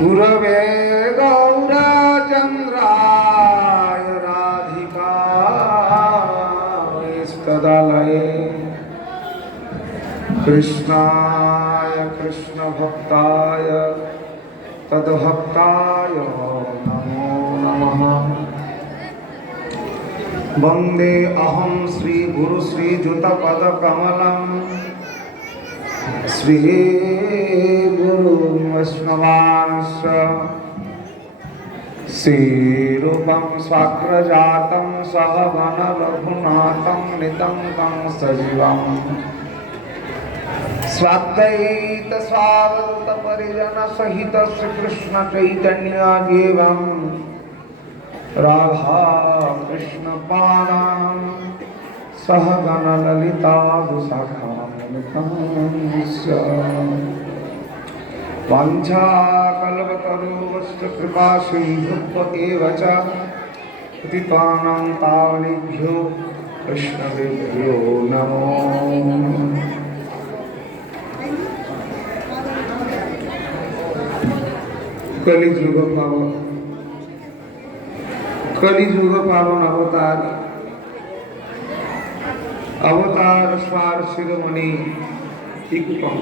गुरवे गौरचन्द्राय राधिकास्तदालये कृष्णाय कृष्णभक्ताय तद्भक्ताय नमो नमः। वंदे अहम श्रीगुर श्रीजुतपकमल श्री वंदे अहं श्री श्रीगुरुं वैष्णवांश श्रीरूपं स्वाग्रजातं सह वनरघुनाथं नितङ्कं सजीवम्। स्वाद्वैतस्वादन्तपरिजनसहित श्रीकृष्णचैतन्यदेवम् राधा कृष्ण पारा सह गण वाञ्छाकल्पतरुवश्च कृपा सिन्धुत्व च पतितानां कृष्णदेभ्यो नमो। कलिजुगभव। કલિયુગ પાવન અવતાર અવતાર સાર શિરોમણી ટીકુપમ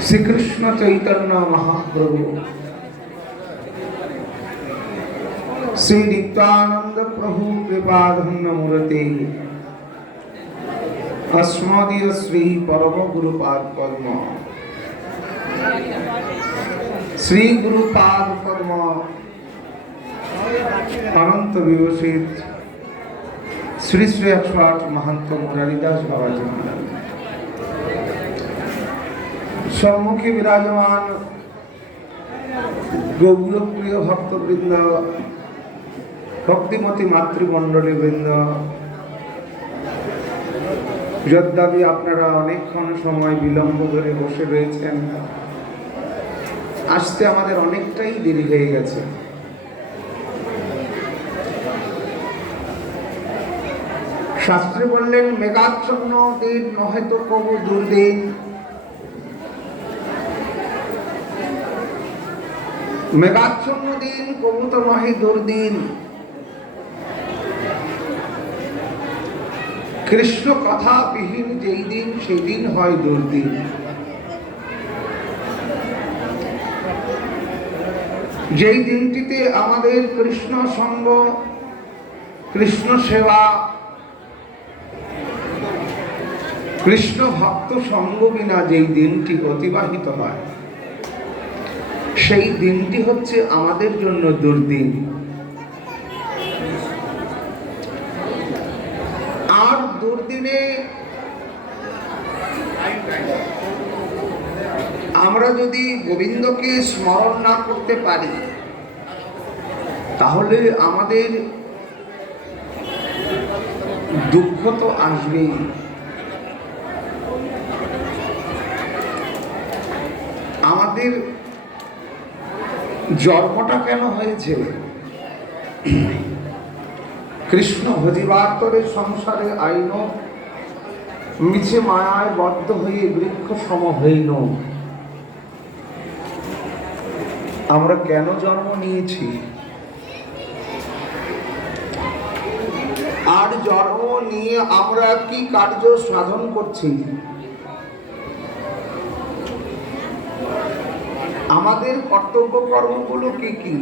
શ્રી કૃષ્ણ ચૈતન્ય મહાપ્રભુ શ્રી નિત્યાનંદ પ્રભુ કૃપાધન્ય મૂર્તિ અસ્મદીય શ્રી પરમ ગુરુ પાદ પદ્મ શ્રી ગુરુ પાદ પદ્મ অনন্ত বিভূষিত শ্রী শ্রী একশো আট মহান্ত মুরারিদাস বাবাজি সম্মুখে বিরাজমান গৌরপ্রিয় ভক্তবৃন্দ, ভক্তিমতী মাতৃমণ্ডলী বৃন্দ যদ্যাপি আপনারা অনেকক্ষণ সময় বিলম্ব করে বসে রয়েছেন, আসতে আমাদের অনেকটাই দেরি হয়ে গেছে। শাস্ত্রে বললেন মেঘাচ্ছন্ন দিন নহে তো কবু দুর্দিন। মেঘাচ্ছন্ন দিন কবু তো নহে দুর্দিন। কৃষ্ণ কথা বিহীন যেই দিন, সেই দিন হয় দুর্দিন। যেই দিনটিতে আমাদের কৃষ্ণ সঙ্গ, কৃষ্ণ সেবা কৃষ্ণ ভক্ত সঙ্গ বিনা যেই দিনটি অতিবাহিত হয়। সেই দিনটি হচ্ছে আমাদের জন্য দুর্দিন। আর দুর্দিনে আমরা যদি গোবিন্দকে স্মরণ না করতে পারি, তাহলে আমাদের দুঃখ তো আসবেই। আমাদের জন্মটা কেন হয়েছে? কৃষ্ণ ভজিবাতরে সংসারে আইন মিছে মায়ায় বদ্ধ হয়ে বৃক্ষ সম হইন আমরা কেন জন্ম নিয়েছি? আর জন্ম নিয়ে আমরা কি কার্য সাধন করছি? আমাদের কর্তব্য কর্মগুলো কি কি?